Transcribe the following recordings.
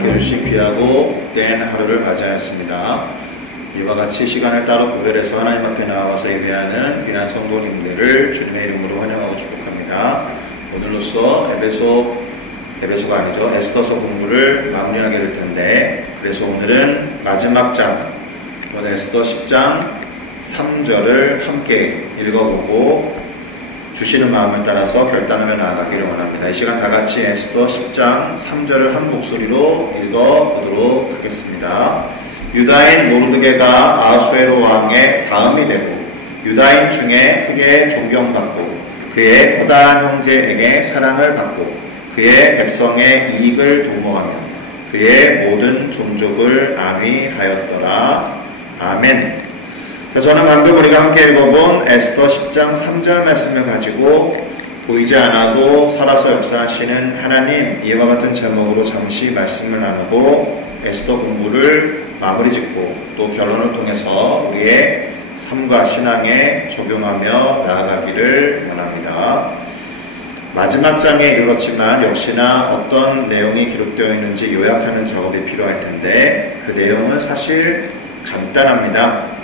함께 해주신 귀하고 복된 하루를 맞이하였습니다. 이와 같이 시간을 따로 구별해서 하나님 앞에 나와서 예배하는 귀한 성도님들을 주님의 이름으로 환영하고 축복합니다. 오늘로써 에베소가 아니죠, 에스더서 공부를 마무리하게 될 텐데, 그래서 오늘은 마지막 장, 오늘 에스더 10장 3절을 함께 읽어보고 주시는 마음을 따라서 결단하며 나아가기를 원합니다. 이 시간 다 같이 에스더 10장 3절을 한 목소리로 읽어보도록 하겠습니다. 유다인 모르드게가 아수에로 왕의 다음이 되고 유다인 중에 크게 존경받고 그의 커다란 형제에게 사랑을 받고 그의 백성의 이익을 도모하며 그의 모든 종족을 안위하였더라. 아멘. 자, 저는 방금 우리가 함께 읽어본 에스더 10장 3절 말씀을 가지고 보이지 않아도 살아서 역사하시는 하나님, 이와 같은 제목으로 잠시 말씀을 나누고 에스더 공부를 마무리 짓고 또 결론을 통해서 우리의 삶과 신앙에 적용하며 나아가기를 원합니다. 마지막 장에 이르렀지만 역시나 어떤 내용이 기록되어 있는지 요약하는 작업이 필요할 텐데 그 내용은 사실 간단합니다.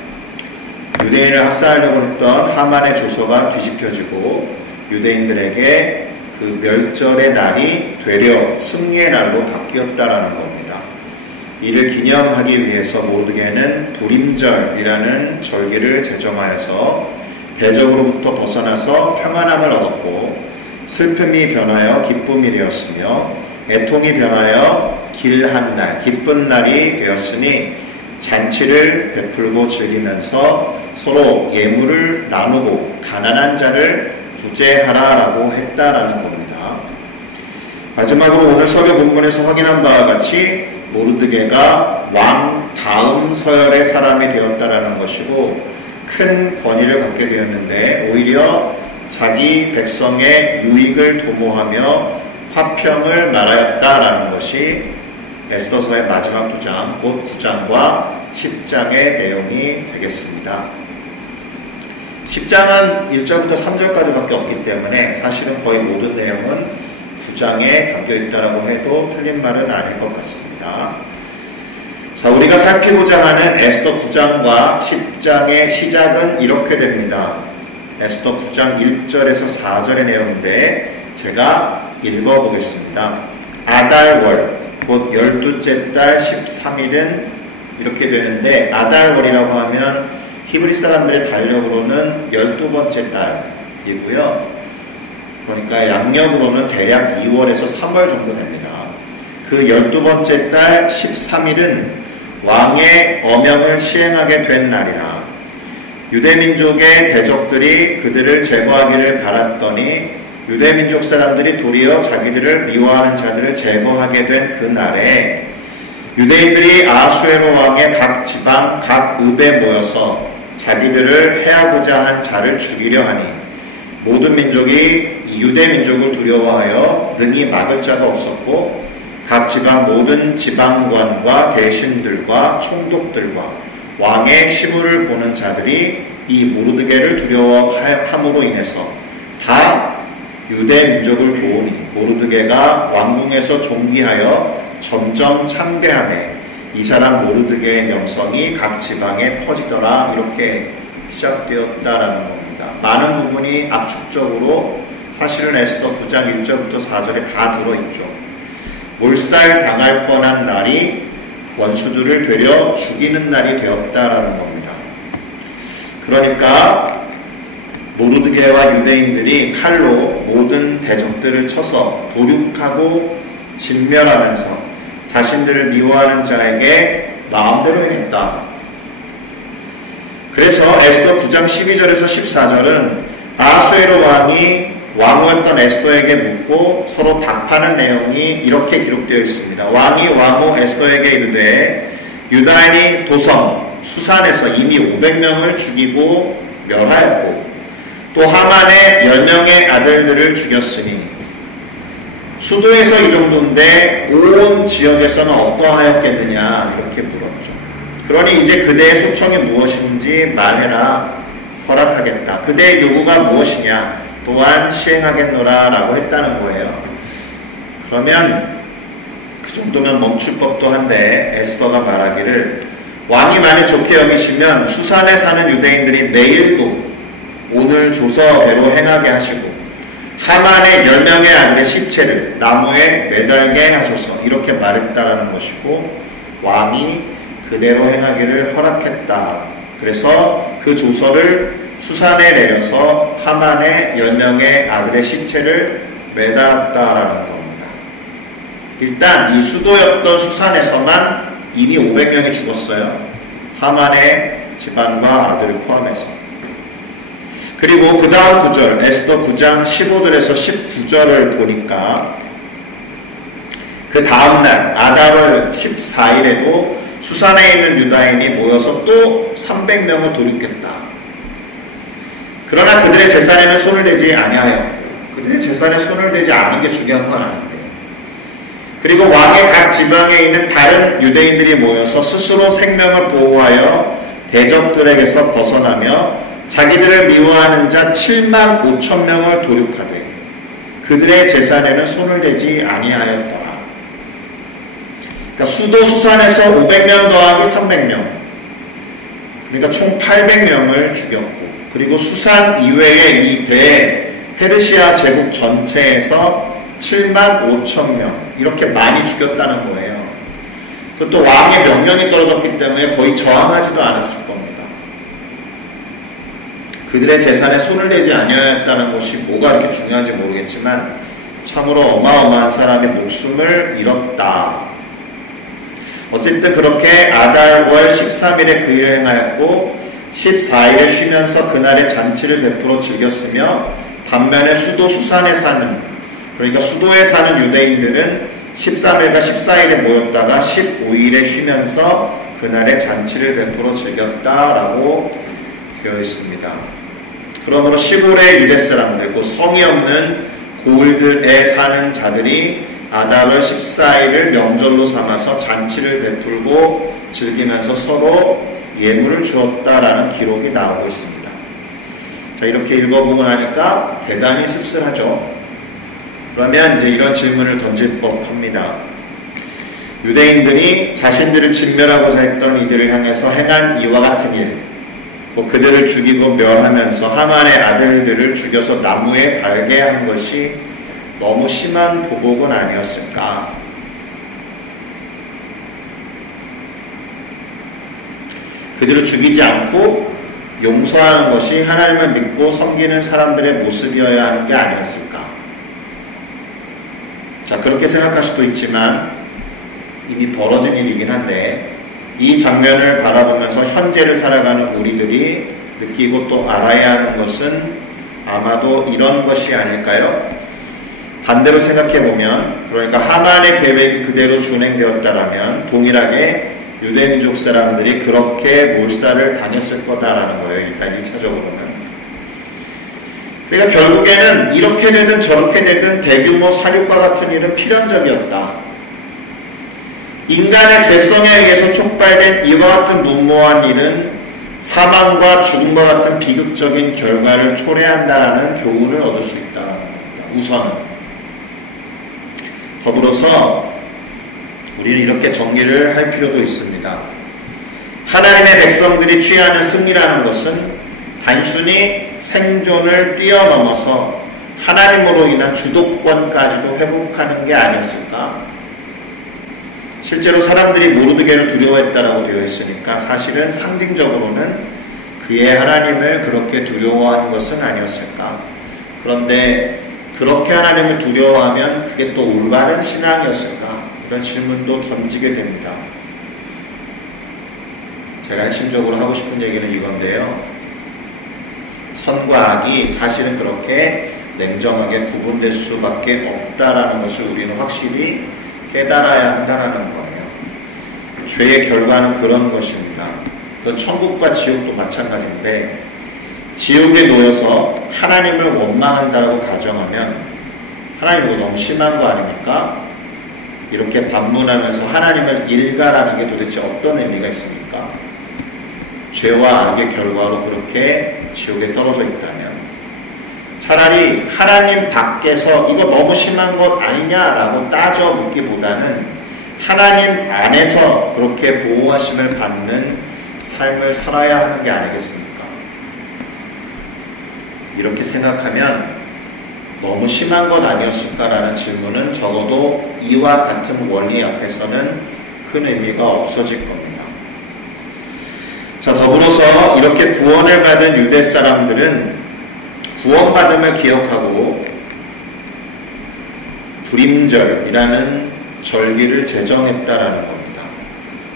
유대인을 학살하려고 했던 하만의 조서가 뒤집혀지고 유대인들에게 그 멸절의 날이 되려 승리의 날로 바뀌었다라는 겁니다. 이를 기념하기 위해서 모르드게는 불임절이라는 절기를 제정하여서 대적으로부터 벗어나서 평안함을 얻었고 슬픔이 변하여 기쁨이 되었으며 애통이 변하여 길한 날, 기쁜 날이 되었으니 잔치를 베풀고 즐기면서 서로 예물을 나누고 가난한 자를 구제하라라고 했다라는 겁니다. 마지막으로 오늘 설교 본문에서 확인한 바와 같이 모르드게가 왕 다음 서열의 사람이 되었다라는 것이고 큰 권위를 갖게 되었는데 오히려 자기 백성의 유익을 도모하며 화평을 말하였다라는 것이 에스더서의 마지막 2장, 곧 9장과 10장의 내용이 되겠습니다. 10장은 1절부터 3절까지밖에 없기 때문에 사실은 거의 모든 내용은 9장에 담겨있다라고 해도 틀린 말은 아닐 것 같습니다. 자, 우리가 살피고자 하는 에스더 9장과 10장의 시작은 이렇게 됩니다. 에스더 9장 1절에서 4절의 내용인데 제가 읽어보겠습니다. 아달월 곧 12째 달 13일은 이렇게 되는데 아달월이라고 하면 히브리 사람들의 달력으로는 12번째 달이고요. 그러니까 양력으로는 대략 2월에서 3월 정도 됩니다. 그 12번째 달 13일은 왕의 어명을 시행하게 된 날이라 유대민족의 대적들이 그들을 제거하기를 바랐더니 유대민족 사람들이 도리어 자기들을 미워하는 자들을 제거하게 된 그 날에 유대인들이 아수에로 왕의 각 지방, 각 읍에 모여서 자기들을 해하고자 한 자를 죽이려 하니 모든 민족이 유대민족을 두려워하여 능히 막을 자가 없었고 각 지방 모든 지방관과 대신들과 총독들과 왕의 시무를 보는 자들이 이 모르드게를 두려워함으로 인해서 다 유대 민족을 도우니 모르드게가 왕궁에서 존귀하여 점점 창대하매 이 사람 모르드게의 명성이 각 지방에 퍼지더라. 이렇게 시작되었다라는 겁니다. 많은 부분이 압축적으로 사실은 에스더 9장 1절부터 4절에 다 들어있죠. 몰살 당할 뻔한 날이 원수들을 되려 죽이는 날이 되었다라는 겁니다. 그러니까 모르드게와 유대인들이 칼로 모든 대적들을 쳐서 도륙하고 진멸하면서 자신들을 미워하는 자에게 마음대로 행했다. 그래서 에스더 9장 12절에서 14절은 아수에로 왕이 왕후였던 에스더에게 묻고 서로 답하는 내용이 이렇게 기록되어 있습니다. 왕이 왕후 에스더에게 이르되 유다인이 도성 수산에서 이미 500명을 죽이고 멸하였고 또 하만의 10명의 아들들을 죽였으니 수도에서 이 정도인데 온 지역에서는 어떠하였겠느냐 이렇게 물었죠. 그러니 이제 그대의 소청이 무엇인지 말해라 허락하겠다. 그대의 요구가 무엇이냐 또한 시행하겠노라 라고 했다는 거예요. 그러면 그 정도면 멈출 법도 한데 에스더가 말하기를 왕이 만일 좋게 여기시면 수산에 사는 유대인들이 내일도 오늘 조서대로 행하게 하시고 하만의 10명의 아들의 시체를 나무에 매달게 하소서 이렇게 말했다라는 것이고 왕이 그대로 행하기를 허락했다. 그래서 그 조서를 수산에 내려서 하만의 10명의 아들의 시체를 매달았다라는 겁니다. 일단 이 수도였던 수산에서만 이미 500명이 죽었어요. 하만의 집안과 아들을 포함해서. 그리고 그 다음 구절, 에스더 9장 15절에서 19절을 보니까 그 다음날 아달월 14일에도 수산에 있는 유다인이 모여서 또 300명을 도륙했다. 그러나 그들의 재산에는 손을 대지 아니하였고 그들의 재산에 손을 대지 않은 게 중요한 건 아닌데 그리고 왕의 각 지방에 있는 다른 유대인들이 모여서 스스로 생명을 보호하여 대적들에게서 벗어나며 자기들을 미워하는 자 7만 5천 명을 도륙하되 그들의 재산에는 손을 대지 아니하였더라. 그러니까 수도 수산에서 500명 더하기 300명 그러니까 총 800명을 죽였고 그리고 수산 이외의 이 페르시아 제국 전체에서 7만 5천 명 이렇게 많이 죽였다는 거예요. 그것도 왕의 명령이 떨어졌기 때문에 거의 저항하지도 않았을 겁니다. 그들의 재산에 손을 대지 아니하였다는 것이 뭐가 이렇게 중요한지 모르겠지만 참으로 어마어마한 사람의 목숨을 잃었다. 어쨌든 그렇게 아달월 13일에 그 일을 행하였고 14일에 쉬면서 그날의 잔치를 베풀어 즐겼으며 반면에 수도 수산에 사는 그러니까 수도에 사는 유대인들은 13일과 14일에 모였다가 15일에 쉬면서 그날의 잔치를 베풀어 즐겼다라고 되어 있습니다. 그러므로 시골의 유대 사람들, 그 성이 없는 고을들에 사는 자들이 아달월 14일을 명절로 삼아서 잔치를 베풀고 즐기면서 서로 예물을 주었다라는 기록이 나오고 있습니다. 자, 이렇게 읽어보고 나니까 대단히 씁쓸하죠. 그러면 이제 이런 질문을 던질 법합니다. 유대인들이 자신들을 진멸하고자 했던 이들을 향해서 행한 이와 같은 일, 그들을 죽이고 멸하면서 하만의 아들들을 죽여서 나무에 달게 한 것이 너무 심한 보복은 아니었을까? 그들을 죽이지 않고 용서하는 것이 하나님을 믿고 섬기는 사람들의 모습이어야 하는 게 아니었을까? 자, 그렇게 생각할 수도 있지만 이미 벌어진 일이긴 한데 이 장면을 바라보면서 현재를 살아가는 우리들이 느끼고 또 알아야 하는 것은 아마도 이런 것이 아닐까요? 반대로 생각해보면 그러니까 하만의 계획이 그대로 준행되었다라면 동일하게 유대민족 사람들이 그렇게 몰살을 당했을 거다라는 거예요. 일단 1차적으로는. 그러니까 결국에는 이렇게 되든 저렇게 되든 대규모 살육과 같은 일은 필연적이었다. 인간의 죄성에 의해서 촉발된 이와 같은 무모한 일은 사망과 죽음과 같은 비극적인 결과를 초래한다라는 교훈을 얻을 수 있다는 겁니다. 우선 더불어서 우리는 이렇게 정리를 할 필요도 있습니다. 하나님의 백성들이 취하는 승리라는 것은 단순히 생존을 뛰어넘어서 하나님으로 인한 주도권까지도 회복하는 게 아니었을까? 실제로 사람들이 모르드게를 두려워했다라고 되어 있으니까 사실은 상징적으로는 그의 하나님을 그렇게 두려워하는 것은 아니었을까? 그런데 그렇게 하나님을 두려워하면 그게 또 올바른 신앙이었을까? 이런 질문도 던지게 됩니다. 제가 핵심적으로 하고 싶은 얘기는 이건데요. 선과 악이 사실은 그렇게 냉정하게 구분될 수밖에 없다라는 것을 우리는 확실히 깨달아야 한다는 거예요. 죄의 결과는 그런 것입니다. 천국과 지옥도 마찬가지인데 지옥에 놓여서 하나님을 원망한다고 가정하면 하나님 이거 너무 심한 거 아닙니까? 이렇게 반문하면서 하나님을 일가라는 게 도대체 어떤 의미가 있습니까? 죄와 악의 결과로 그렇게 지옥에 떨어져 있다면 차라리 하나님 밖에서 이거 너무 심한 것 아니냐라고 따져 묻기보다는 하나님 안에서 그렇게 보호하심을 받는 삶을 살아야 하는 게 아니겠습니까? 이렇게 생각하면 너무 심한 건 아니었을까라는 질문은 적어도 이와 같은 원리 앞에서는 큰 의미가 없어질 겁니다. 자, 더불어서 이렇게 구원을 받은 유대 사람들은 구원받음을 기억하고 불임절이라는 절기를 제정했다라는 겁니다.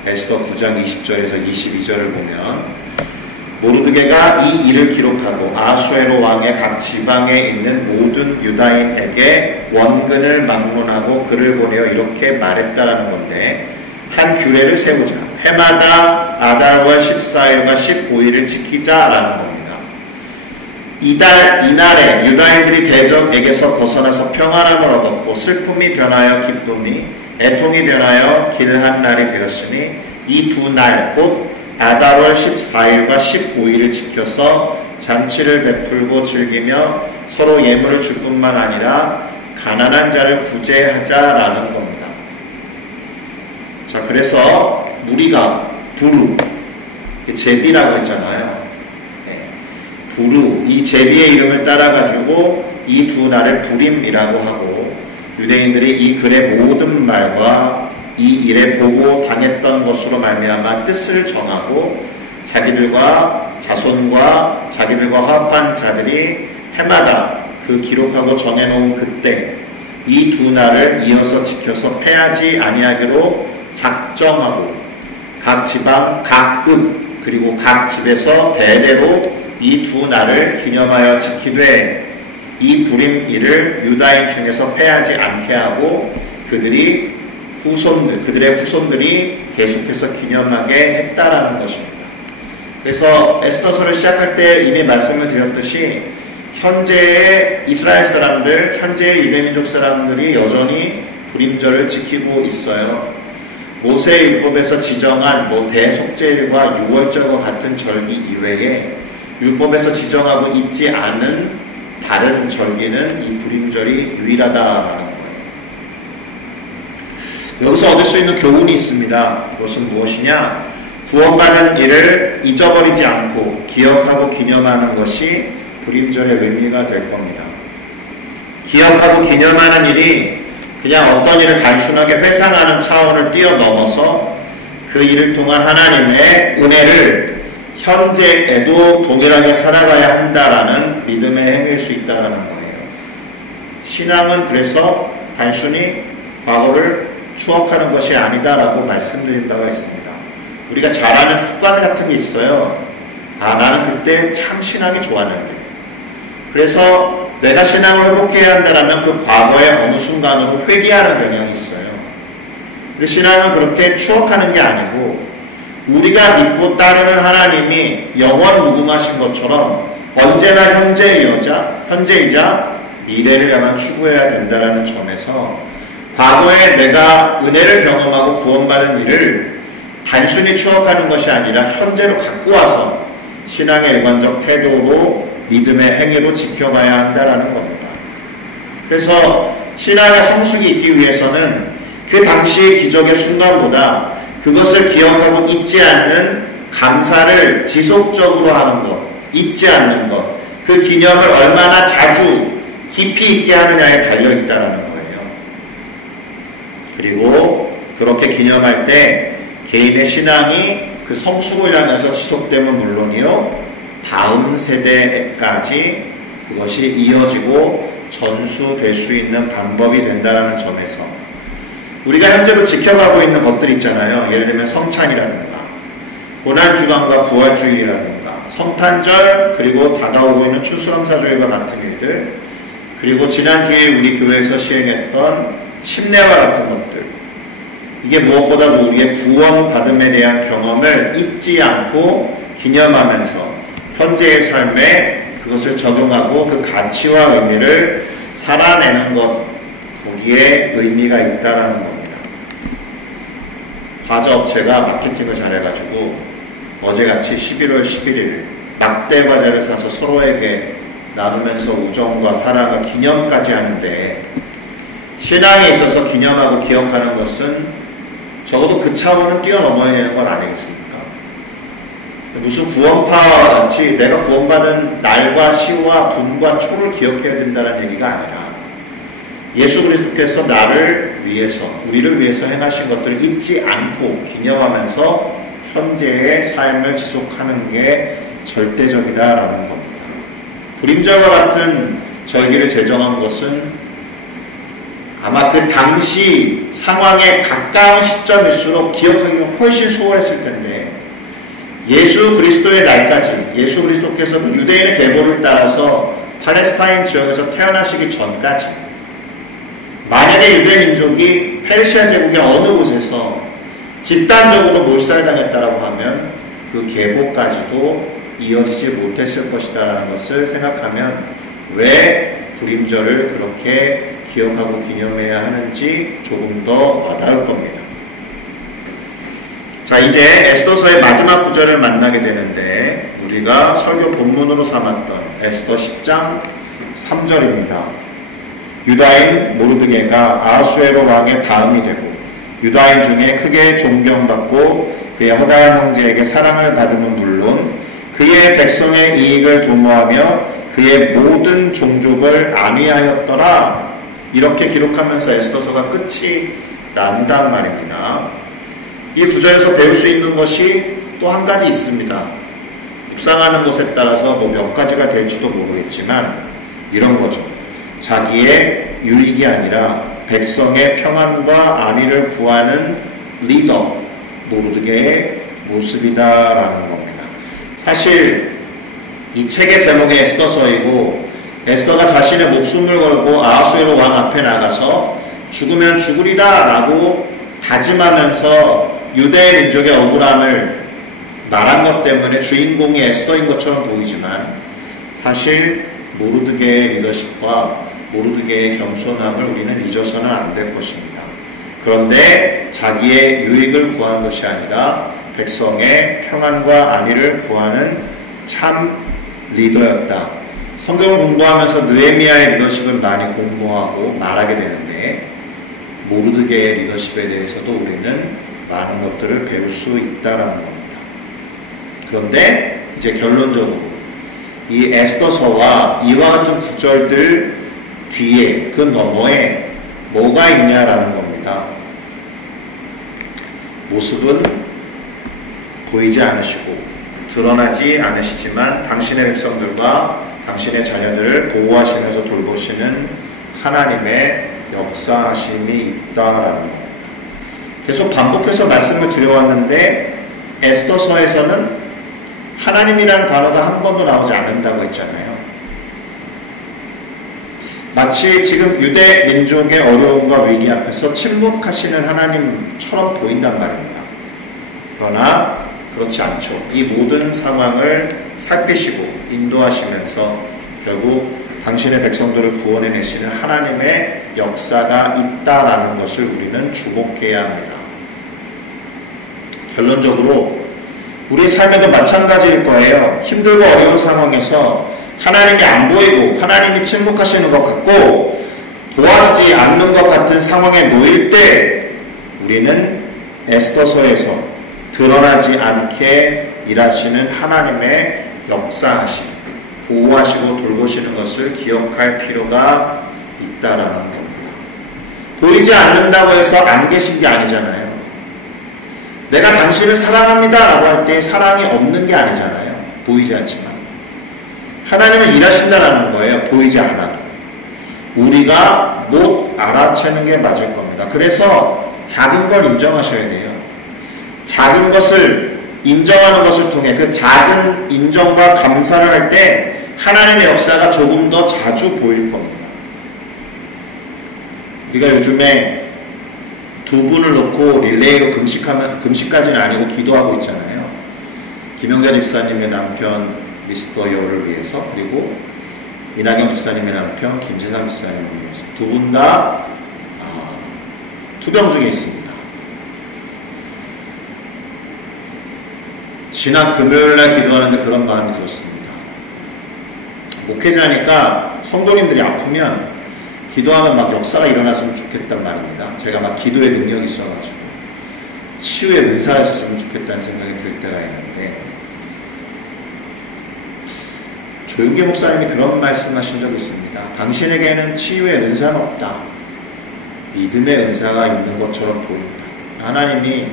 에스더 9장 20절에서 22절을 보면 모르드게가 이 일을 기록하고 아수에로 왕의 각 지방에 있는 모든 유다인에게 원근을 막론하고 글을 보내어 이렇게 말했다라는 건데, 한 규례를 세우자. 해마다 아달월 14일과 15일을 지키자라는 겁니다. 이날에 유다인들이 대적에게서 벗어나서 평안함을 얻었고 슬픔이 변하여 기쁨이, 애통이 변하여 길한 날이 되었으니 이 두 날 곧 아달월 14일과 15일을 지켜서 잔치를 베풀고 즐기며 서로 예물을 줄 뿐만 아니라 가난한 자를 구제하자라는 겁니다. 자, 그래서 우리가 부루, 제비라고 했잖아요. 네. 부루, 이 제비의 이름을 따라가지고 이 두 날을 부림이라고 하고, 유대인들이 이 글의 모든 말과 이 일에 보고 당했던 것으로 말미암아 뜻을 정하고 자기들과 자손과 자기들과 화합한 자들이 해마다 그 기록하고 정해놓은 그때 이 두 날을 이어서 지켜서 패하지 아니하기로 작정하고 각 지방, 각 읍, 그리고 각 집에서 대대로 이 두 날을 기념하여 지키되 이 불임일을 유다인 중에서 패하지 않게 하고 그들의 후손들이 계속해서 기념하게 했다라는 것입니다. 그래서 에스더서를 시작할 때 이미 말씀을 드렸듯이 현재의 이스라엘 사람들, 현재의 유대민족 사람들이 여전히 불임절을 지키고 있어요. 모세율법에서 지정한 대속죄일과 유월절과 같은 절기 이외에 율법에서 지정하고 있지 않은 다른 절기는 이 불임절이 유일하다라는 거예요. 여기서 얻을 수 있는 교훈이 있습니다. 그것은 무엇이냐? 구원받은 일을 잊어버리지 않고 기억하고 기념하는 것이 불임절의 의미가 될 겁니다. 기억하고 기념하는 일이 그냥 어떤 일을 단순하게 회상하는 차원을 뛰어넘어서 그 일을 통한 하나님의 은혜를 현재에도 동일하게 살아가야 한다라는 믿음의 행위일 수 있다는 거예요. 신앙은 그래서 단순히 과거를 추억하는 것이 아니다라고 말씀드린 바가 있습니다. 우리가 잘 아는 습관 같은 게 있어요. 나는 그때 참 신앙이 좋았는데. 그래서 내가 신앙을 회복해야 한다면 그 과거의 어느 순간으로 회귀하는 경향이 있어요. 근데 신앙은 그렇게 추억하는 게 아니고 우리가 믿고 따르는 하나님이 영원 무궁하신 것처럼 언제나 현재이자 미래를 향한 추구해야 된다는 점에서 과거에 내가 은혜를 경험하고 구원받은 일을 단순히 추억하는 것이 아니라 현재로 갖고 와서 신앙의 일관적 태도로 믿음의 행위로 지켜가야 한다는 겁니다. 그래서 신앙의 성숙이 있기 위해서는 그 당시의 기적의 순간보다 그것을 기억하고 잊지 않는 감사를 지속적으로 하는 것, 잊지 않는 것, 그 기념을 얼마나 자주 깊이 있게 하느냐에 달려있다는 거예요. 그리고 그렇게 기념할 때 개인의 신앙이 그 성숙을 향해서 지속되면 물론이요, 다음 세대까지 그것이 이어지고 전수될 수 있는 방법이 된다는 점에서 우리가 현재로 지켜가고 있는 것들 있잖아요. 예를 들면 성찬이라든가 고난주간과 부활주일이라든가 성탄절, 그리고 다가오고 있는 추수감사주일과 같은 일들, 그리고 지난주에 우리 교회에서 시행했던 침례와 같은 것들, 이게 무엇보다도 우리의 구원받음에 대한 경험을 잊지 않고 기념하면서 현재의 삶에 그것을 적용하고 그 가치와 의미를 살아내는 것, 거기에 의미가 있다는 겁니다. 과자업체가 마케팅을 잘해가지고 어제같이 11월 11일 막대 과자를 사서 서로에게 나누면서 우정과 사랑을 기념까지 하는데, 신앙에 있어서 기념하고 기억하는 것은 적어도 그 차원은 뛰어넘어야 되는 건 아니겠습니까? 무슨 구원파와 같이 내가 구원받은 날과 시와 분과 초를 기억해야 된다는 얘기가 아니라 예수 그리스도께서 나를 위해서, 우리를 위해서 행하신 것들을 잊지 않고 기념하면서 현재의 삶을 지속하는 게 절대적이다라는 겁니다. 불임절과 같은 절기를 제정한 것은 아마 그 당시 상황에 가까운 시점일수록 기억하기가 훨씬 수월했을 텐데, 예수 그리스도의 날까지, 예수 그리스도께서는 유대인의 계보를 따라서 팔레스타인 지역에서 태어나시기 전까지 만약에 유대 민족이 페르시아 제국의 어느 곳에서 집단적으로 몰살당했다라고 하면 그 계보까지도 이어지지 못했을 것이다라는 것을 생각하면 왜 불임절을 그렇게 기억하고 기념해야 하는지 조금 더 와닿을 겁니다. 자, 이제 에스더서의 마지막 구절을 만나게 되는데 우리가 설교 본문으로 삼았던 에스더 10장 3절입니다. 유다인 모르드게가 아하수에로 왕의 다음이 되고 유다인 중에 크게 존경받고 그의 허다한 형제에게 사랑을 받음은 물론 그의 백성의 이익을 도모하며 그의 모든 종족을 안위하였더라. 이렇게 기록하면서 에스더서가 끝이 난단 말입니다. 이 구절에서 배울 수 있는 것이 또 한 가지 있습니다. 묵상하는 것에 따라서 몇 가지가 될지도 모르겠지만 이런 거죠. 자기의 유익이 아니라 백성의 평안과 안위를 구하는 리더 모르드게의 모습이다라는 겁니다. 사실 이 책의 제목이 에스더서이고 에스더가 자신의 목숨을 걸고 아하수에로 왕 앞에 나가서 죽으면 죽으리라 라고 다짐하면서 유대 민족의 억울함을 말한 것 때문에 주인공이 에스더인 것처럼 보이지만 사실 모르드게의 리더십과 모르드게의 겸손함을 우리는 잊어서는 안 될 것입니다. 그런데 자기의 유익을 구하는 것이 아니라 백성의 평안과 안위를 구하는 참 리더였다. 성경을 공부하면서 느헤미야의 리더십을 많이 공부하고 말하게 되는데 모르드게의 리더십에 대해서도 우리는 많은 것들을 배울 수 있다는 겁니다. 그런데 이제 결론적으로 이 에스더서와 이와 같은 구절들 뒤에 그 너머에 뭐가 있냐라는 겁니다. 모습은 보이지 않으시고 드러나지 않으시지만 당신의 백성들과 당신의 자녀들을 보호하시면서 돌보시는 하나님의 역사하심이 있다라는 겁니다. 계속 반복해서 말씀을 드려왔는데 에스더서에서는 하나님이라는 단어가 한 번도 나오지 않는다고 했잖아요. 마치 지금 유대 민족의 어려움과 위기 앞에서 침묵하시는 하나님처럼 보인단 말입니다. 그러나 그렇지 않죠. 이 모든 상황을 살피시고 인도하시면서 결국 당신의 백성들을 구원해내시는 하나님의 역사가 있다라는 것을 우리는 주목해야 합니다. 결론적으로 우리 삶에도 마찬가지일 거예요. 힘들고 어려운 상황에서 하나님이 안 보이고 하나님이 침묵하시는 것 같고 도와주지 않는 것 같은 상황에 놓일 때 우리는 에스더서에서 드러나지 않게 일하시는 하나님의 역사하심, 보호하시고 돌보시는 것을 기억할 필요가 있다라는 겁니다. 보이지 않는다고 해서 안 계신 게 아니잖아요. 내가 당신을 사랑합니다 라고 할 때 사랑이 없는 게 아니잖아요. 보이지 않지만 하나님은 일하신다라는 거예요. 보이지 않아도 우리가 못 알아채는 게 맞을 겁니다. 그래서 작은 걸 인정하셔야 돼요. 작은 것을 인정하는 것을 통해 그 작은 인정과 감사를 할 때 하나님의 역사가 조금 더 자주 보일 겁니다. 우리가 요즘에 두 분을 놓고 릴레이로 금식까지는 아니고 기도하고 있잖아요. 김영자 집사님의 남편 미스터 여를 위해서, 그리고 이낙연 집사님의 남편 김세상 집사님을 위해서 두 분 다 투병 중에 있습니다. 지난 금요일날 기도하는데 그런 마음이 들었습니다. 목회자니까 성도님들이 아프면 기도하면 막 역사가 일어났으면 좋겠단 말입니다. 제가 막 기도의 능력이 있어가지고. 치유의 은사가 있었으면 좋겠다는 생각이 들 때가 있는데, 조윤기 목사님이 그런 말씀하신 적이 있습니다. 당신에게는 치유의 은사는 없다. 믿음의 은사가 있는 것처럼 보인다. 하나님이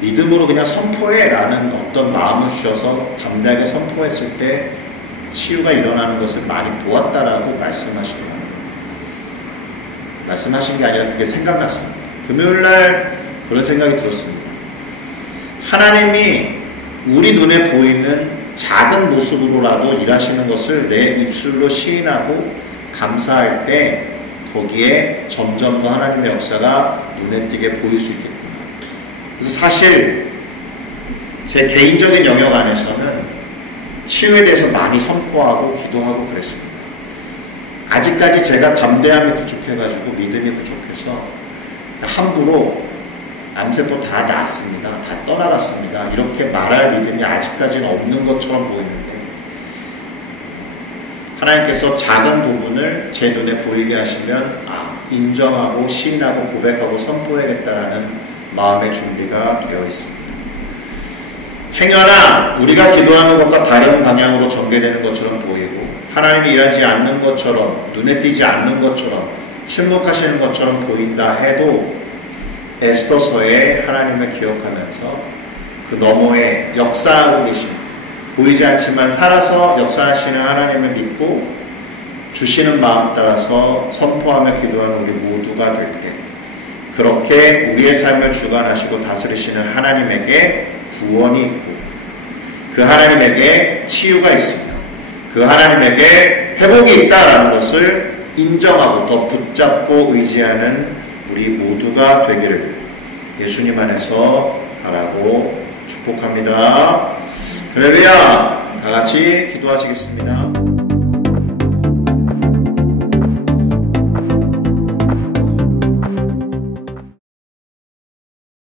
믿음으로 그냥 선포해 라는 어떤 마음을 주셔서 담대하게 선포했을 때 치유가 일어나는 것을 많이 보았다라고 말씀하시더라고요. 말씀하신 게 아니라 그게 생각났습니다. 금요일날 그런 생각이 들었습니다. 하나님이 우리 눈에 보이는 작은 모습으로라도 일하시는 것을 내 입술로 시인하고 감사할 때 거기에 점점 더 하나님의 역사가 눈에 띄게 보일 수 있겠구나. 그래서 사실 제 개인적인 영역 안에서는 치유에 대해서 많이 선포하고 기도하고 그랬습니다. 아직까지 제가 담대함이 부족해가지고 믿음이 부족해서 함부로 암세포 다 났습니다. 다 떠나갔습니다. 이렇게 말할 믿음이 아직까지는 없는 것처럼 보이는데, 하나님께서 작은 부분을 제 눈에 보이게 하시면 인정하고 시인하고 고백하고 선포해야겠다라는 마음의 준비가 되어 있습니다. 행여나 우리가 기도하는 것과 다른 방향으로 전개되는 것처럼 보이고 하나님이 일하지 않는 것처럼, 눈에 띄지 않는 것처럼, 침묵하시는 것처럼 보인다 해도 에스더서에 하나님을 기억하면서 그 너머에 역사하고 계신, 보이지 않지만 살아서 역사하시는 하나님을 믿고 주시는 마음 따라서 선포하며 기도하는 우리 모두가 될 때, 그렇게 우리의 삶을 주관하시고 다스리시는 하나님에게 구원이 있고 그 하나님에게 치유가 있으며 그 하나님에게 회복이 있다라는 것을 인정하고 더 붙잡고 의지하는 우리 모두가 되기를 예수님 안에서 바라고 축복합니다. 할렐루야! 다 같이 기도하시겠습니다.